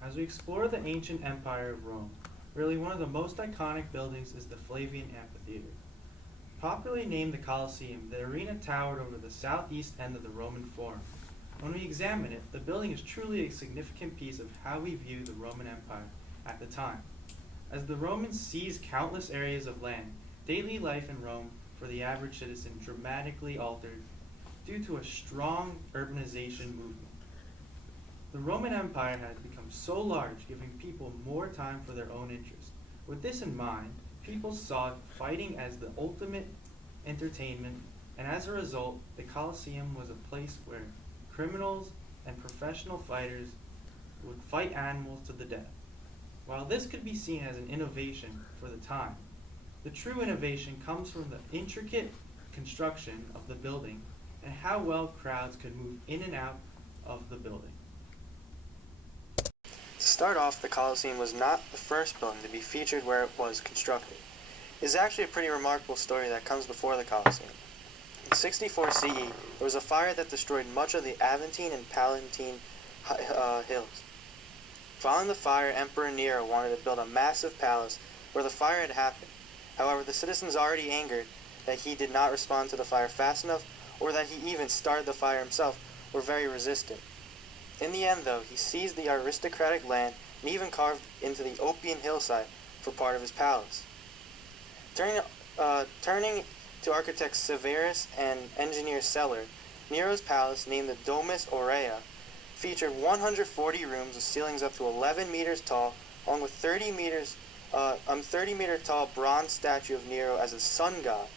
As we explore the ancient empire of Rome, really one of the most iconic buildings is the Flavian Amphitheater. Popularly named the Colosseum, the arena towered over the southeast end of the Roman Forum. When we examine it, the building is truly a significant piece of how we view the Roman Empire at the time. As the Romans seized countless areas of land, daily life in Rome for the average citizen dramatically altered due to a strong urbanization movement. The Roman Empire had become so large, giving people more time for their own interests. With this in mind, people saw fighting as the ultimate entertainment, and as a result, the Colosseum was a place where criminals and professional fighters would fight animals to the death. While this could be seen as an innovation for the time, the true innovation comes from the intricate construction of the building and how well crowds could move in and out of the building. To start off, the Colosseum was not the first building to be featured where it was constructed. It is actually a pretty remarkable story that comes before the Colosseum. In 64 CE, there was a fire that destroyed much of the Aventine and Palatine hills. Following the fire, Emperor Nero wanted to build a massive palace where the fire had happened. However, the citizens already angered that he did not respond to the fire fast enough, or that he even started the fire himself, were very resistant. In the end, though, he seized the aristocratic land and even carved into the Oppian hillside for part of his palace. Turning to architect Severus and engineer Celer, Nero's palace, named the Domus Aurea, featured 140 rooms with ceilings up to 11 meters tall, along with 30-meter tall bronze statue of Nero as a sun god.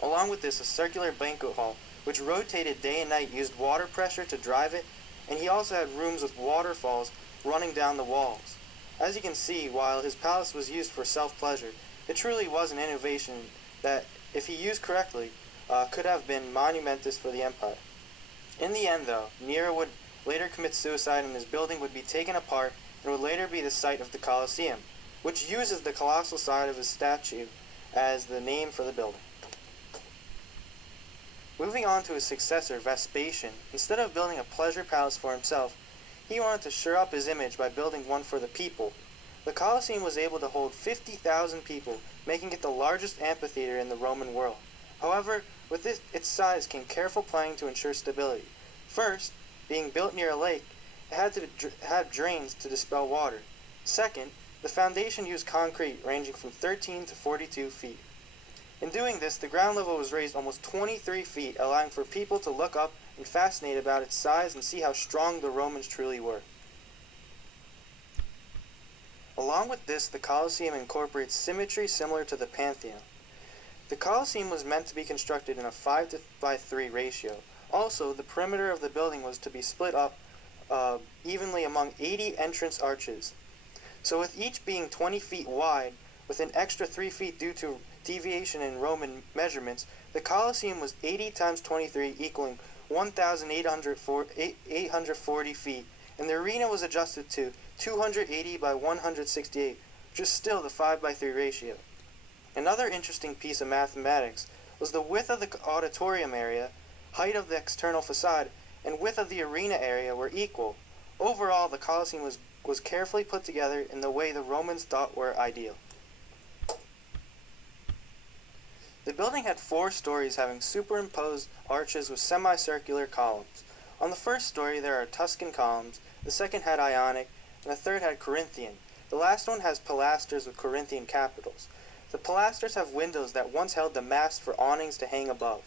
Along with this, a circular banquet hall, which rotated day and night, used water pressure to drive it, and he also had rooms with waterfalls running down the walls. As you can see, while his palace was used for self-pleasure, it truly was an innovation that, if he used correctly, could have been monumentous for the empire. In the end, though, Nero would later commit suicide, and his building would be taken apart and would later be the site of the Colosseum, which uses the colossal side of his statue as the name for the building. Moving on to his successor, Vespasian, instead of building a pleasure palace for himself, he wanted to shore up his image by building one for the people. The Colosseum was able to hold 50,000 people, making it the largest amphitheater in the Roman world. However, with its size came careful planning to ensure stability. First, being built near a lake, it had to have drains to dispel water. Second, the foundation used concrete ranging from 13 to 42 feet. In doing this, the ground level was raised almost 23 feet, allowing for people to look up and fascinate about its size and see how strong the Romans truly were. Along with this, the Colosseum incorporates symmetry similar to the Pantheon. The Colosseum was meant to be constructed in a 5:3 ratio. Also, the perimeter of the building was to be split up evenly among 80 entrance arches. So with each being 20 feet wide, with an extra 3 feet due to deviation in Roman measurements, the Colosseum was 80 times 23, equaling 1,840 feet, and the arena was adjusted to 280 by 168, which is still the 5:3 ratio. Another interesting piece of mathematics was the width of the auditorium area, height of the external facade, and width of the arena area were equal. Overall, the Colosseum was carefully put together in the way the Romans thought were ideal. The building had 4 stories having superimposed arches with semicircular columns. On the first story there are Tuscan columns, the second had Ionic, and the third had Corinthian. The last one has pilasters with Corinthian capitals. The pilasters have windows that once held the masts for awnings to hang above.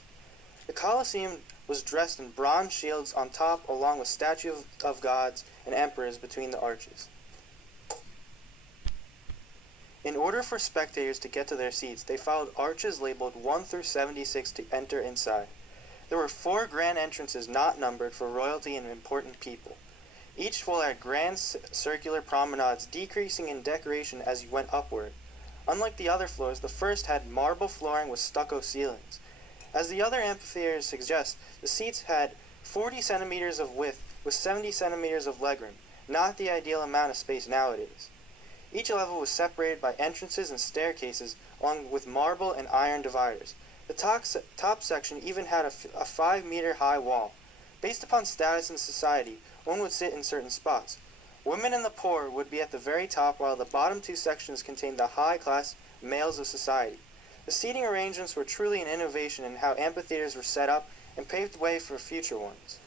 The Colosseum was dressed in bronze shields on top, along with statues of gods and emperors between the arches. In order for spectators to get to their seats, they followed arches labeled 1 through 76 to enter inside. There were 4 grand entrances not numbered for royalty and important people. Each floor had grand circular promenades, decreasing in decoration as you went upward. Unlike the other floors, the first had marble flooring with stucco ceilings. As the other amphitheaters suggest, the seats had 40 centimeters of width with 70 centimeters of legroom, not the ideal amount of space nowadays. Each level was separated by entrances and staircases, along with marble and iron dividers. The top section even had a 5-meter high wall. Based upon status in society, one would sit in certain spots. Women and the poor would be at the very top, while the bottom two sections contained the high-class males of society. The seating arrangements were truly an innovation in how amphitheaters were set up and paved the way for future ones.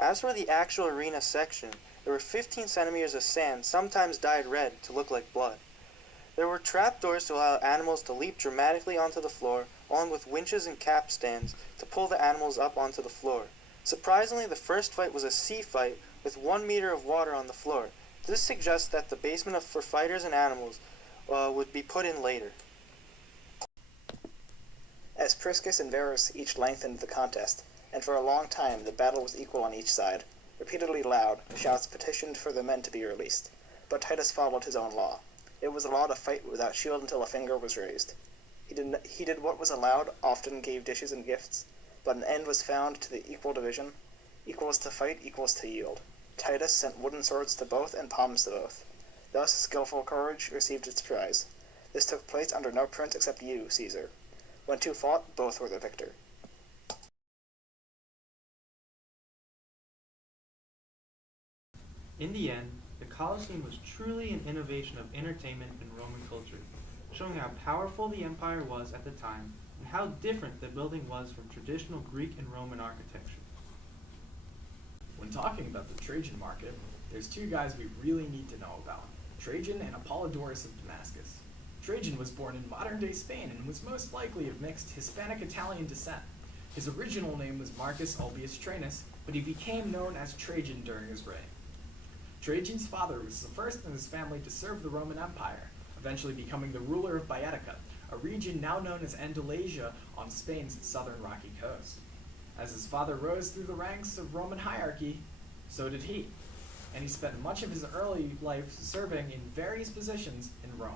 As for the actual arena section, there were 15 centimeters of sand, sometimes dyed red to look like blood. There were trapdoors to allow animals to leap dramatically onto the floor, along with winches and capstans to pull the animals up onto the floor. Surprisingly, the first fight was a sea fight with 1 meter of water on the floor. This suggests that the basement for fighters and animals would be put in later. As Priscus and Verus each lengthened the contest, and for a long time the battle was equal on each side. Repeatedly loud, shouts petitioned for the men to be released, but Titus followed his own law. It was a law to fight without shield until a finger was raised. He did what was allowed, often gave dishes and gifts, but an end was found to the equal division. Equals to fight, equals to yield. Titus sent wooden swords to both and palms to both. Thus, skillful courage received its prize. This took place under no prince except you, Caesar. When two fought, both were the victor. In the end, the Colosseum was truly an innovation of entertainment in Roman culture, showing how powerful the empire was at the time and how different the building was from traditional Greek and Roman architecture. When talking about the Trajan market, there's two guys we really need to know about, Trajan and Apollodorus of Damascus. Trajan was born in modern-day Spain and was most likely of mixed Hispanic-Italian descent. His original name was Marcus Ulpius Trajanus, but he became known as Trajan during his reign. Trajan's father was the first in his family to serve the Roman Empire, eventually becoming the ruler of Baetica, a region now known as Andalusia on Spain's southern rocky coast. As his father rose through the ranks of Roman hierarchy, so did he, and he spent much of his early life serving in various positions in Rome.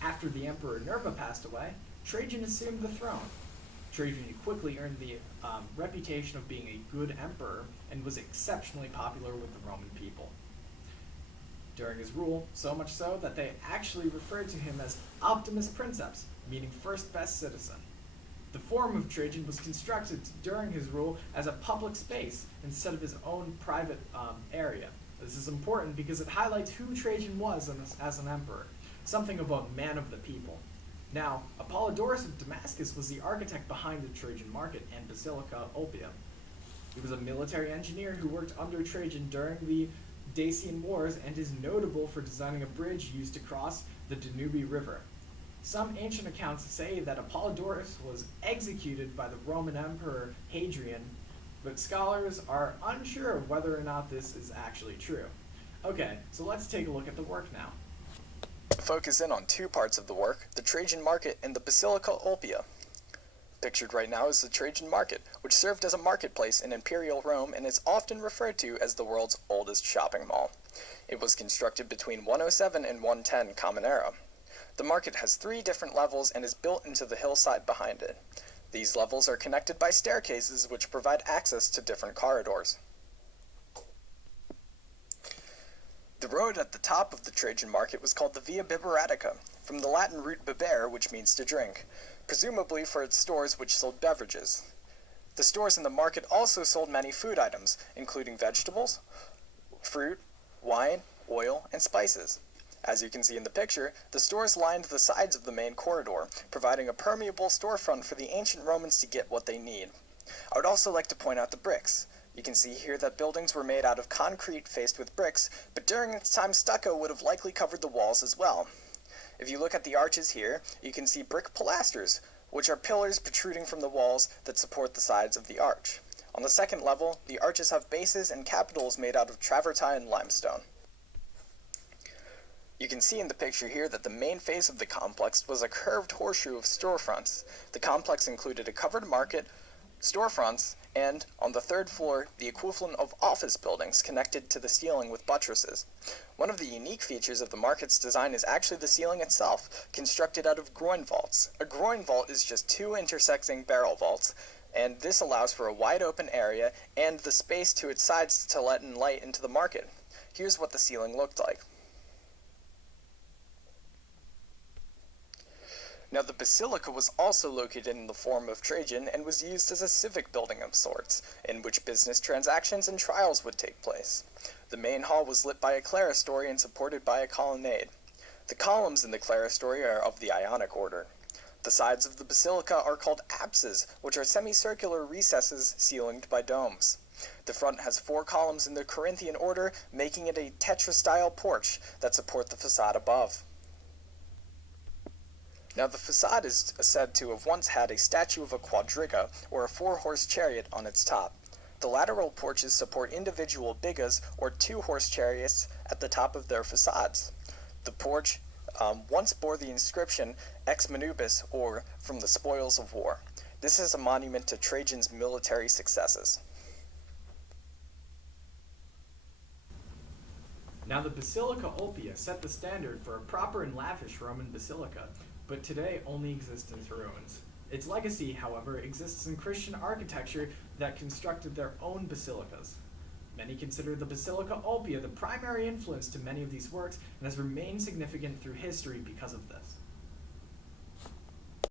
After the emperor Nerva passed away, Trajan assumed the throne. Trajan quickly earned the reputation of being a good emperor and was exceptionally popular with the Roman people during his rule, so much so that they actually referred to him as Optimus Princeps, meaning first best citizen. The Forum of Trajan was constructed during his rule as a public space instead of his own private area. This is important because it highlights who Trajan was as an emperor, something of a man of the people. Now, Apollodorus of Damascus was the architect behind the Trajan market and Basilica Ulpia. He was a military engineer who worked under Trajan during the Dacian Wars and is notable for designing a bridge used to cross the Danube River. Some ancient accounts say that Apollodorus was executed by the Roman Emperor Hadrian, but scholars are unsure of whether or not this is actually true. Okay, so let's take a look at the work now. Focus in on two parts of the work, the Trajan market and the Basilica Ulpia. Pictured right now is the Trajan market, which served as a marketplace in Imperial Rome and is often referred to as the world's oldest shopping mall. It was constructed between 107 and 110 Common Era. The market has 3 different levels and is built into the hillside behind it. These levels are connected by staircases which provide access to different corridors. The road at the top of the Trajan market was called the Via Biberatica, from the Latin root bibere, which means to drink, presumably for its stores which sold beverages. The stores in the market also sold many food items, including vegetables, fruit, wine, oil, and spices. As you can see in the picture, the stores lined the sides of the main corridor, providing a permeable storefront for the ancient Romans to get what they need. I would also like to point out the bricks. You can see here that buildings were made out of concrete faced with bricks, but during its time stucco would have likely covered the walls as well. If you look at the arches here, you can see brick pilasters, which are pillars protruding from the walls that support the sides of the arch. On the second level, the arches have bases and capitals made out of travertine limestone. You can see in the picture here that the main face of the complex was a curved horseshoe of storefronts. The complex included a covered market, storefronts, and, on the third floor, the equivalent of office buildings connected to the ceiling with buttresses. One of the unique features of the market's design is actually the ceiling itself, constructed out of groin vaults. A groin vault is just 2 intersecting barrel vaults, and this allows for a wide open area and the space to its sides to let in light into the market. Here's what the ceiling looked like. Now, the basilica was also located in the Forum of Trajan and was used as a civic building of sorts, in which business transactions and trials would take place. The main hall was lit by a clerestory and supported by a colonnade. The columns in the clerestory are of the Ionic order. The sides of the basilica are called apses, which are semicircular recesses ceilinged by domes. The front has 4 columns in the Corinthian order, making it a tetrastyle porch that support the facade above. Now the facade is said to have once had a statue of a quadriga, or a 4-horse chariot, on its top. The lateral porches support individual bigas, or 2-horse chariots, at the top of their facades. The porch once bore the inscription Ex Manubis, or From the Spoils of War. This is a monument to Trajan's military successes. Now the Basilica Ulpia set the standard for a proper and lavish Roman basilica, but today only exists in its ruins. Its legacy, however, exists in Christian architecture that constructed their own basilicas. Many consider the Basilica Ulpia the primary influence to many of these works and has remained significant through history because of this.